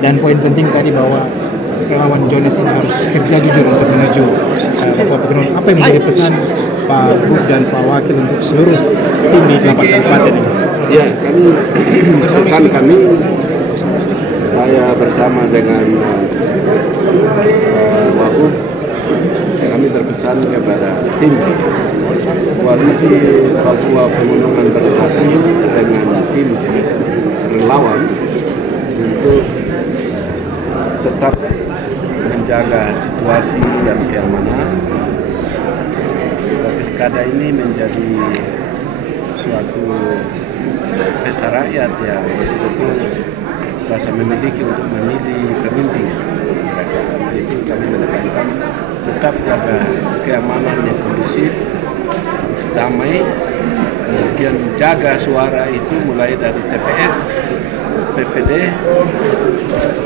Dan poin penting tadi bahwa relawan Jones ini harus kerja jujur untuk menuju Papua Pegunungan. Apa yang menjadi pesan Pak Gub dan Pak Wakil untuk seluruh tim di 8 kabupaten ini? Ya, pesan kami, saya bersama dengan Wagub, kami berpesan kepada tim koalisi Papua Pegunungan Bersatu dengan tim relawan untuk tetap menjaga situasi dan keamanan. Pilkada ini menjadi suatu pesta rakyat yang betul-betul rasa memiliki untuk memilih pemimpin. Itu kami menekankan tetap jaga keamanan yang kondusif, harus damai, kemudian jaga suara itu mulai dari TPS, PPD,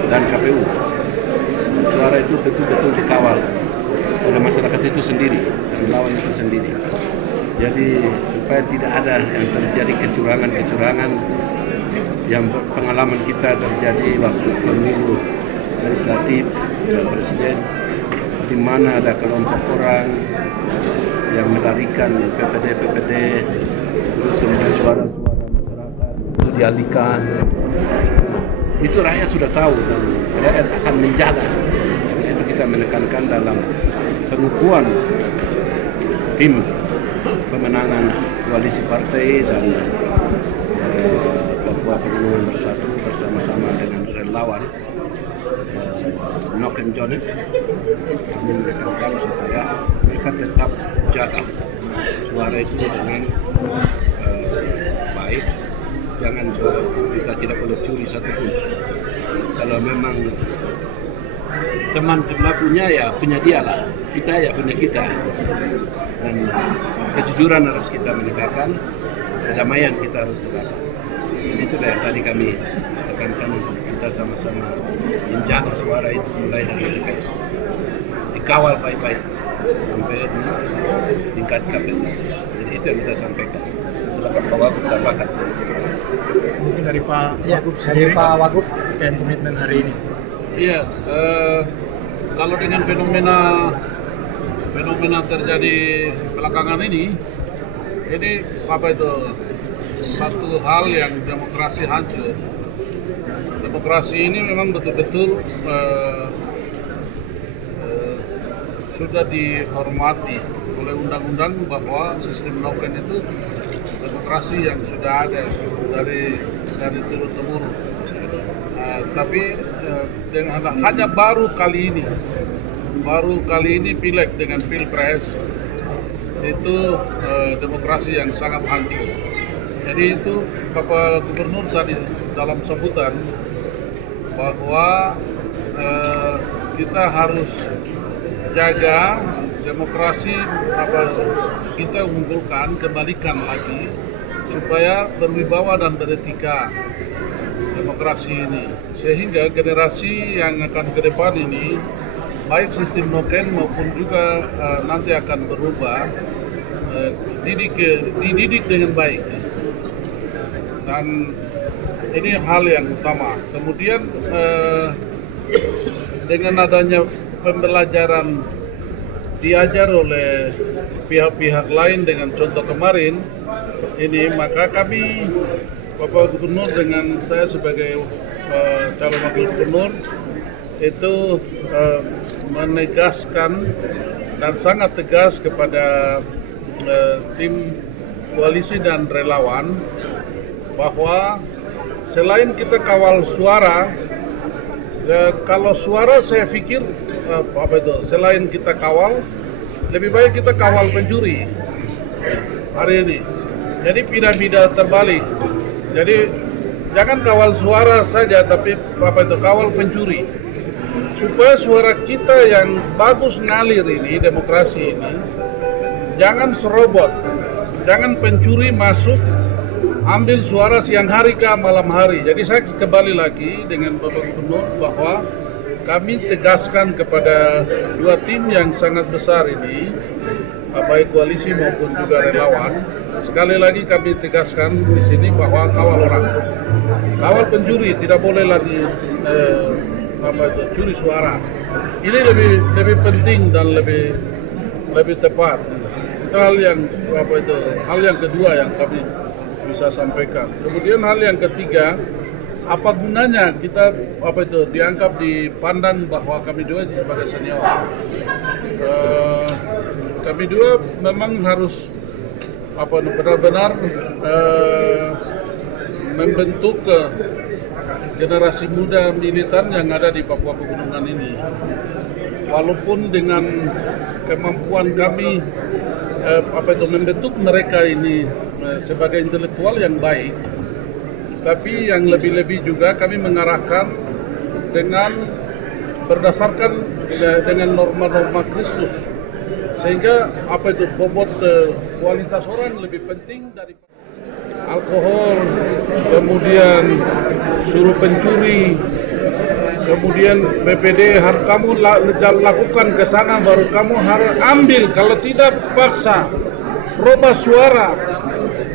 dan KPU. Suara itu betul-betul dikawal oleh masyarakat itu sendiri, dan lawan itu sendiri. Jadi supaya tidak ada yang terjadi kecurangan-kecurangan yang pengalaman kita terjadi waktu pemilu legislatif dan presiden, di mana ada kelompok orang yang melarikan PPD, terus kemudian suara-suara masyarakat itu dialihkan. Itu rakyat sudah tahu dan rakyat akan menjaga. Itu kita menekankan dalam pengukuhan tim pemenangan koalisi partai dan Papua Pegunungan Bersatu bersama-sama dengan relawan Noken Jones. Kami menekankan supaya mereka tetap jaga suara itu dengan baik. Jangan suara itu kita tidak boleh curi satupun. Kalau memang teman sebelah punya, ya punya dia lah. Kita ya punya kita. Dan kejujuran harus kita menegakkan, kedamaian kita harus tegakkan. Dan itu yang tadi kami tekankan untuk kita sama-sama menjaga suara itu mulai dari TPS. Dikawal baik-baik sampai di tingkat KPU. Jadi itu yang kita sampaikan. Silakan Pak Wagub tambahkan. Mungkin dari Pak Wagub sendiri, Pak Wagub, terkait komitmen hari ini. Iya, kalau dengan fenomena terjadi belakangan ini apa itu satu hal yang demokrasi hancur. Demokrasi ini memang betul-betul sudah dihormati oleh undang-undang bahwa sistem Noken itu demokrasi yang sudah ada dari turun-temurun. Tapi dengan hanya baru kali ini pileg dengan pilpres itu demokrasi yang sangat hancur. Jadi itu Bapak Gubernur tadi dalam sambutan bahwa kita harus jaga demokrasi, kita unggulkan, kembalikan lagi supaya berwibawa dan beretika demokrasi ini, sehingga generasi yang akan ke depan ini baik sistem Noken maupun juga nanti akan berubah, dididik dengan baik, dan ini hal yang utama. Kemudian dengan adanya pembelajaran diajar oleh pihak-pihak lain dengan contoh kemarin ini, maka kami Bapak Gubernur dengan saya sebagai calon wakil gubernur itu menegaskan dan sangat tegas kepada tim koalisi dan relawan bahwa selain kita kawal suara, kalau suara saya pikir selain kita kawal, lebih baik kita kawal pencuri hari ini. Jadi tidak terbalik. Jadi jangan kawal suara saja, tapi kawal pencuri. Supaya suara kita yang bagus ngalir ini, demokrasi ini, jangan serobot, jangan pencuri masuk, ambil suara siang hari ke malam hari. Jadi saya kembali lagi dengan Bapak Gubernur bahwa kami tegaskan kepada dua tim yang sangat besar ini, baik koalisi maupun juga relawan, sekali lagi kami tegaskan di sini bahwa kawal orang, kawal pencuri, tidak boleh lagi curi suara. Ini lebih penting dan lebih tepat. Itu hal yang kedua yang kami bisa sampaikan. Kemudian hal yang ketiga, apa gunanya kita dianggap dipandang bahwa kami dua sebagai senior. Kami dua memang harus benar-benar membentuk generasi muda militan yang ada di Papua Pegunungan ini. Walaupun dengan kemampuan kami membentuk mereka ini sebagai intelektual yang baik, tapi yang lebih-lebih juga kami mengarahkan dengan berdasarkan dengan norma-norma Kristus, sehingga bobot kualitas orang lebih penting dari alkohol, kemudian suruh pencuri, kemudian BPD harus kamu lakukan ke sana, baru kamu harus ambil, kalau tidak paksa robah suara.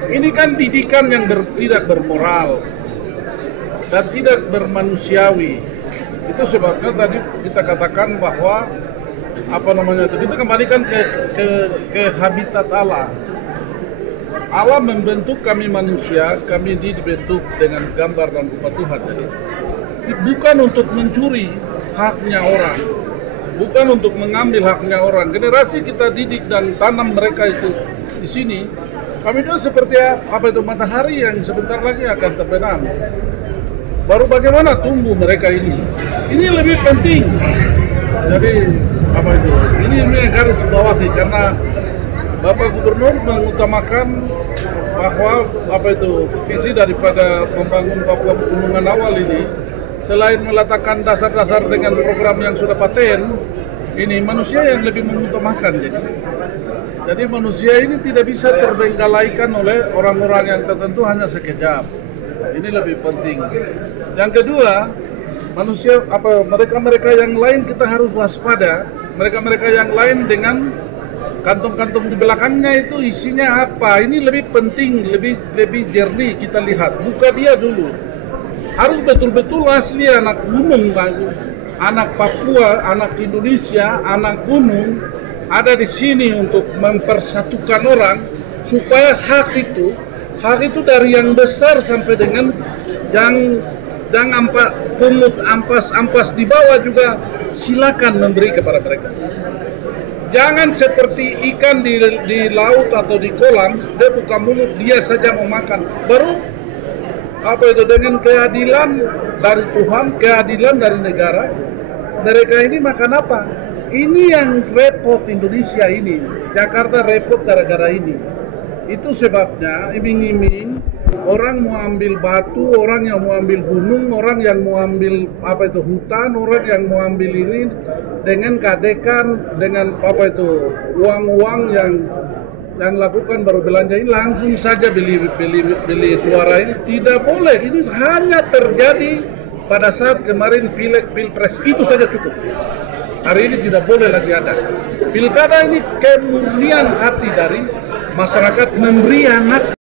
Ini kan didikan yang tidak bermoral dan tidak bermanusiawi. Itu sebabnya tadi kita katakan bahwa kita kembalikan ke habitat Allah. Allah membentuk kami manusia, kami dibentuk dengan gambar dan rupa Tuhan. Jadi, bukan untuk mencuri haknya orang, bukan untuk mengambil haknya orang. Generasi kita didik dan tanam mereka itu di sini. Kami itu seperti matahari yang sebentar lagi akan terbenam. Baru bagaimana tumbuh mereka ini? Ini lebih penting. Jadi ini yang garis bawahi, karena Bapak Gubernur mengutamakan bahwa visi daripada membangun Papua Pegunungan awal ini, selain meletakkan dasar-dasar dengan program yang sudah paten, ini manusia yang lebih mengutamakan. Jadi manusia ini tidak bisa terbengkalaikan oleh orang-orang yang tertentu hanya sekejap. Ini lebih penting. Yang kedua, manusia mereka yang lain kita harus waspada. Mereka yang lain dengan kantong-kantong di belakangnya itu isinya apa? Ini lebih penting, lebih jernih kita lihat. Buka dia dulu. Harus betul-betul asli anak gunung, anak Papua, anak Indonesia, anak gunung ada di sini untuk mempersatukan orang supaya hak itu dari yang besar sampai dengan yang pungut ampas di bawah juga silakan memberi kepada mereka. Jangan seperti ikan di laut atau di kolam, dia buka mulut, dia saja mau makan. Baru dengan keadilan dari Tuhan, keadilan dari negara, mereka ini makan apa? Ini yang repot Indonesia ini. Jakarta repot gara-gara ini. Itu sebabnya iming-iming orang mau ambil batu, orang yang mau ambil gunung, orang yang mau ambil hutan, orang yang mau ambil ini dengan kadekan, dengan uang-uang yang lakukan baru belanja ini langsung saja beli suara ini. Tidak boleh. Ini hanya terjadi pada saat kemarin pileg pilpres, itu saja cukup. Hari ini tidak boleh lagi ada. Pilkada ini kemurnian hati dari masyarakat memberi anak